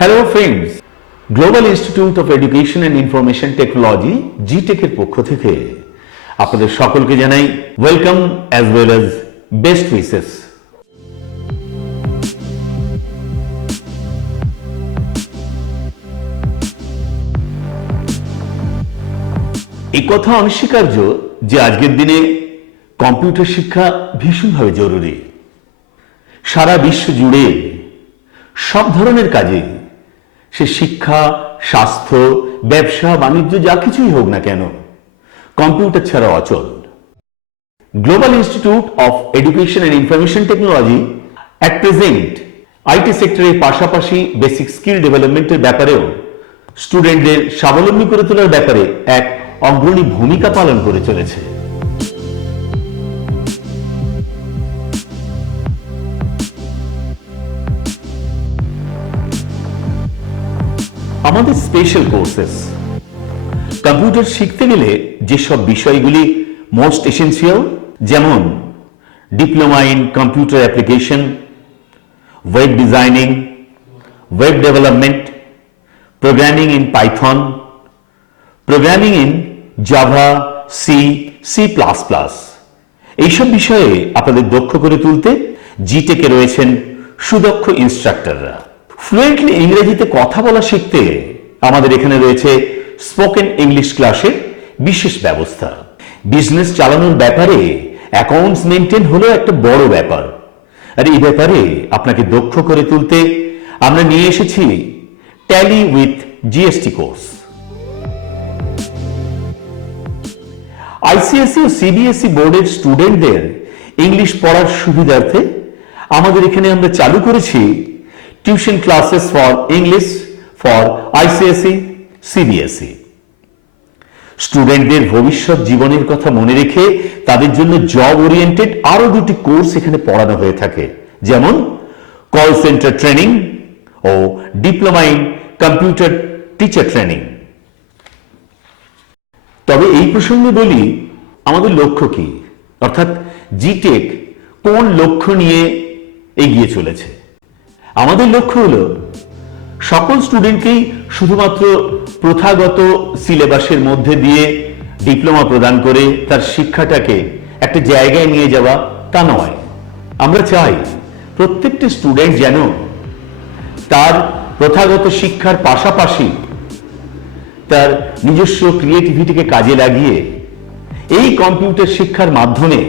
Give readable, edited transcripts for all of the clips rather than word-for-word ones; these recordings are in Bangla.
Hello friends, global institute of education and information technology GIEITech এর পক্ষ থেকে আপনাদের সকলকে জানাই welcome as well as best wishes. এই কথা অনস্বীকার্য যে আজকের দিনে কম্পিউটার শিক্ষা ভীষণভাবে জরুরি। সারা বিশ্ব জুড়ে সব ধরনের কাজে, সে শিক্ষা, স্বাস্থ্য, ব্যবসা, বাণিজ্য যা কিছুই হোক না কেন, কম্পিউটার ছাড়া অচল। Global institute of education and information technology at present IT সেক্টরের পাশাপাশি বেসিক স্কিল ডেভেলপমেন্টের ব্যাপারেও স্টুডেন্টদের স্বাবলম্বী করে তোলার ব্যাপারে এক অগ্রণী ভূমিকা পালন করে চলেছে। আমাদের স্পেশাল কোর্সেস, কম্পিউটার শিখতে গেলে যেসব বিষয়গুলি মোস্ট এসেনশিয়াল, যেমন diploma in computer application, web designing, web development, programming in Python, programming in Java, C plus plus, এইসব বিষয়ে আপনাদের দক্ষ করে তুলতে GIEITech এ রয়েছেন সুদক্ষ ইনস্ট্রাক্টররা। ফ্লুয়েন্টলি ইংরেজিতে কথা বলা শিখতে আমাদের এখানে রয়েছে স্পোকেন ইংলিশ ক্লাসের বিশেষ ব্যবস্থা। বিজনেস চালানোর ব্যাপারে অ্যাকাউন্টস মেনটেন হলো একটা বড় ব্যাপার, আর এই ব্যাপারে আপনাকে দক্ষ করে তুলতে আমরা নিয়ে এসেছি Tally with GST course. ICSE ও CBSE বোর্ডের স্টুডেন্টদের ইংলিশ পড়ার সুবিধার্থে আমাদের এখানে আমরা চালু করেছি tuition classes for English for ICSE, CBSE। স্টুডেন্টদের ভবিষ্যৎ জীবনের কথা মনে রেখে তাদের জন্য জব ওরিয়েন্টেড আরো দুটি কোর্স এখানে পড়ানো হয়ে থাকে, যেমন কল সেন্টার ট্রেনিং ও diploma in computer teacher training. তবে এই প্রসঙ্গে বলি, আমাদের লক্ষ্য কি, অর্থাৎ GIEITech কোন লক্ষ্য নিয়ে এগিয়ে চলেছে। আমাদের লক্ষ্য হলো সকল স্টুডেন্টকেই শুধুমাত্র প্রথাগত সিলেবাসের মধ্যে দিয়ে ডিপ্লোমা প্রদান করে তার শিক্ষাটাকে একটা জায়গায় নিয়ে যাওয়া, তা নয়। আমরা চাই প্রত্যেকটি স্টুডেন্ট যেন তার প্রথাগত শিক্ষার পাশাপাশি তার নিজস্ব ক্রিয়েটিভিটিকে কাজে লাগিয়ে এই কম্পিউটার শিক্ষার মাধ্যমে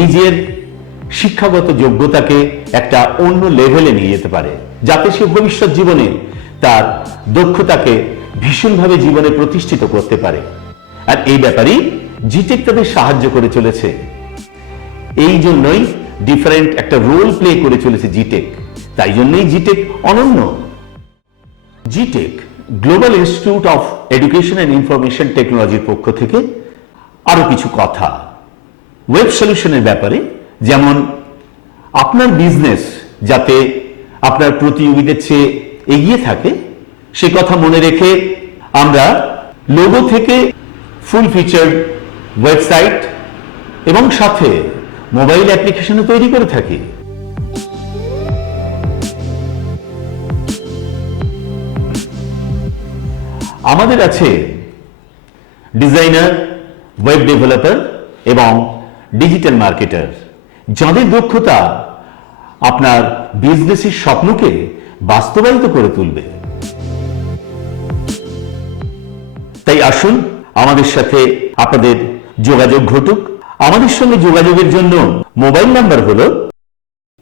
নিজের শিক্ষাগত যোগ্যতাকে একটা অন্য লেভেলে নিয়ে যেতে পারে, যাতে সে ভবিষ্যৎ জীবনে তার দক্ষতাকে ভীষণভাবে জীবনে প্রতিষ্ঠিত করতে পারে। আর এই ব্যাপারেই GIEITech তাদের সাহায্য করে চলেছে। এই জন্যই ডিফারেন্ট একটা রোল প্লে করে চলেছে GIEITech, তাই জন্যই GIEITech অনন্য। GIEITech global institute of education and information টেকনোলজির পক্ষ থেকে আরো কিছু কথা ওয়েব সলিউশনের ব্যাপারে, যেমন আপনার বিজনেস যাতে আপনার প্রতিযোগীদের চেয়ে এগিয়ে থাকে সে কথা মনে রেখে আমরা লোগো থেকে ফুল ফিচার্ড ওয়েবসাইট এবং সাথে মোবাইল অ্যাপ্লিকেশনও তৈরি করে থাকি। আমাদের আছে ডিজাইনার, ওয়েব ডেভেলপার এবং ডিজিটাল মার্কেটার, যাদের দক্ষতা আপনার বিজনেসের স্বপ্নকে বাস্তবায়িত করে তুলবে। তাই আসুন আমাদের সাথে আপনাদের যোগাযোগ ঘটুক। আমাদের সঙ্গে যোগাযোগের জন্য মোবাইল নাম্বার হলো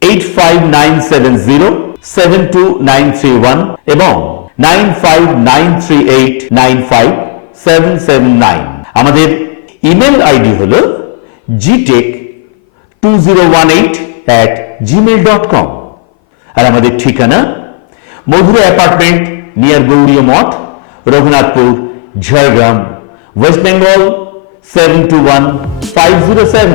8597072931 এবং 9593895779। আমাদের ইমেল আইডি হলো GIEITech2018@gmail.com। আর আমাদের ঠিকানা মধুরা অ্যাপার্টমেন্ট নিয়ার গৌরীয় মঠ, রঘুনাথপুর, ঝাড়গ্রাম, ওয়েস্ট বেঙ্গল 721507।